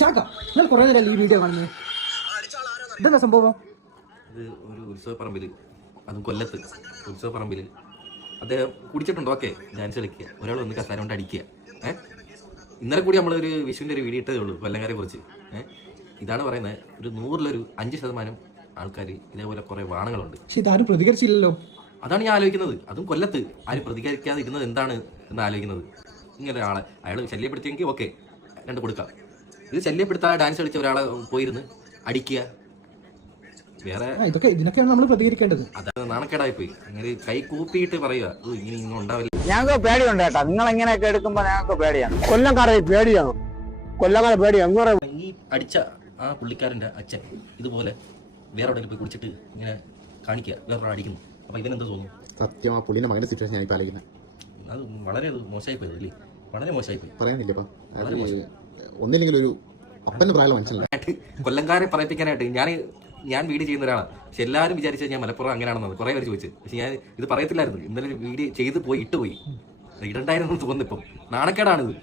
ചാക്ക നിങ്ങൾ കുറേ നേരം ഈ വീഡിയോ കാണുന്നത് ഇതെന്താ സംഭവം? ഇത് ഒരു ഉത്സവപ്പറമ്പിൽ, അതും കൊല്ലത്ത് ഉത്സവപ്പറമ്പിൽ അദ്ദേഹം കുടിച്ചിട്ടുണ്ടോ? ഓക്കെ, ഡാൻസ് കളിക്കുക, ഒരാൾ വന്ന് കസാര കൊണ്ട് അടിക്കുക. ഇന്നലെ കൂടി നമ്മളൊരു വിഷുവിൻ്റെ ഒരു വീഡിയോ ഇട്ടതേ ഉള്ളൂ കൊല്ലങ്കാരെ കുറിച്ച്. ഇതാണ് പറയുന്നത്, ഒരു 100-ലൊരു 5% ആൾക്കാർ ഇതേപോലെ കുറേ വാണങ്ങളുണ്ട്. പക്ഷെ ഇതാരും പ്രതികരിച്ചില്ലല്ലോ. അതാണ് ഞാൻ ആലോചിക്കുന്നത്. അതും കൊല്ലത്ത് ആരും പ്രതികരിക്കാതെ ഇരുന്നത് എന്താണ് എന്ന് ആലോചിക്കുന്നത്. ഇങ്ങനെ ഒരാളെ അയാൾ ശല്യപ്പെടുത്തിയെങ്കിൽ ഓക്കെ, രണ്ട് കൊടുക്കാം. ഇത് ശല്യപ്പെടുത്താതെ ഡാൻസ് കളിച്ച ഒരാളെ പോയിരുന്ന് അടിക്കുക, വേറെ ഇതിനൊക്കെയാണ് നമ്മൾ പ്രതികരിക്കേണ്ടത്. അതാണ് നാണക്കേടായി പോയി. അങ്ങനെ കൈ കൂപ്പിയിട്ട് പറയുക ഇങ്ങനെ ഇങ്ങനെ ഉണ്ടാവില്ല. ഞങ്ങൾക്ക് പേടിയുണ്ട് കേട്ടോ, നിങ്ങൾ എങ്ങനെയൊക്കെ എടുക്കുമ്പോ ഞങ്ങൾക്ക് പേടിയാണ്. കൊല്ലംകാരെ പേടിയാണ്, കൊല്ലംകാരെ പേടിയാണ്. ഈ അടിച്ച ആ പുള്ളിക്കാരൻ്റെ അച്ഛൻ ഇതുപോലെ വേറെ എവിടെയെങ്കിലും പോയി കുടിച്ചിട്ട് ഇങ്ങനെ കാണിക്കുക, വേറൊരാൾ അടിക്കുന്നു. അപ്പൊ ഇവനെന്ത് തോന്നുന്നു? സത്യം ആ പുള്ളിന്റെ മകന്റെ സിറ്റുവേഷൻ ഞാൻ ആലോചിക്കുന്നത്. അത് വളരെ മോശമായി പോയത് അല്ലേ, വളരെ മോശമായി പോയി. പറയാനില്ല ഒന്നില്ലെങ്കിൽ ഒരു അപ്പന്റെ പ്രായം മനസ്സിലായി. കൊല്ലംകാരെ പറയിപ്പിക്കാനായിട്ട് ഞാൻ വീഡിയോ ചെയ്യുന്ന ഒരാളാണ്. പക്ഷെ എല്ലാവരും വിചാരിച്ചത് ഞാൻ മലപ്പുറം അങ്ങനെയാണെന്ന് കുറേ പേര് ചോദിച്ചു. പക്ഷെ ഞാൻ ഇത് പറയത്തില്ലായിരുന്നു. ഇന്നലെ വീഡിയോ ചെയ്ത് പോയി ഇട്ടുപോയി. ഇടണ്ടായിരുന്നു തോന്നുന്നു. ഇപ്പം നാണക്കേടാണിത്.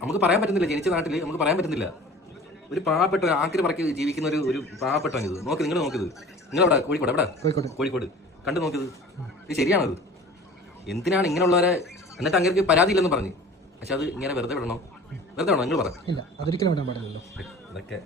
നമുക്ക് പറയാൻ പറ്റുന്നില്ല, ജനിച്ച നാട്ടിൽ നമുക്ക് പറയാൻ പറ്റുന്നില്ല. ഒരു പാവപ്പെട്ട ഒരു ആക്രി പറക്കി ജീവിക്കുന്ന ഒരു പാവപ്പെട്ടവനിത് നിങ്ങൾ നോക്കിയത്. നിങ്ങളെവിടെ? കോഴിക്കോട്. എവിടെ? കോഴിക്കോട്. കണ്ടു നോക്കിയത്. ഇത് ശരിയാണത്? എന്തിനാണ് ഇങ്ങനെയുള്ളവരെ? എന്നിട്ട് അങ്ങനെ പരാതി ഇല്ലെന്ന് പറഞ്ഞു. പക്ഷെ അത് ഇങ്ങനെ വെറുതെ വിടണോ? നിങ്ങൾ പറ. ഇല്ല, അതൊരിക്കലും വിടാൻ പാടില്ലല്ലോ. ഇതൊക്കെ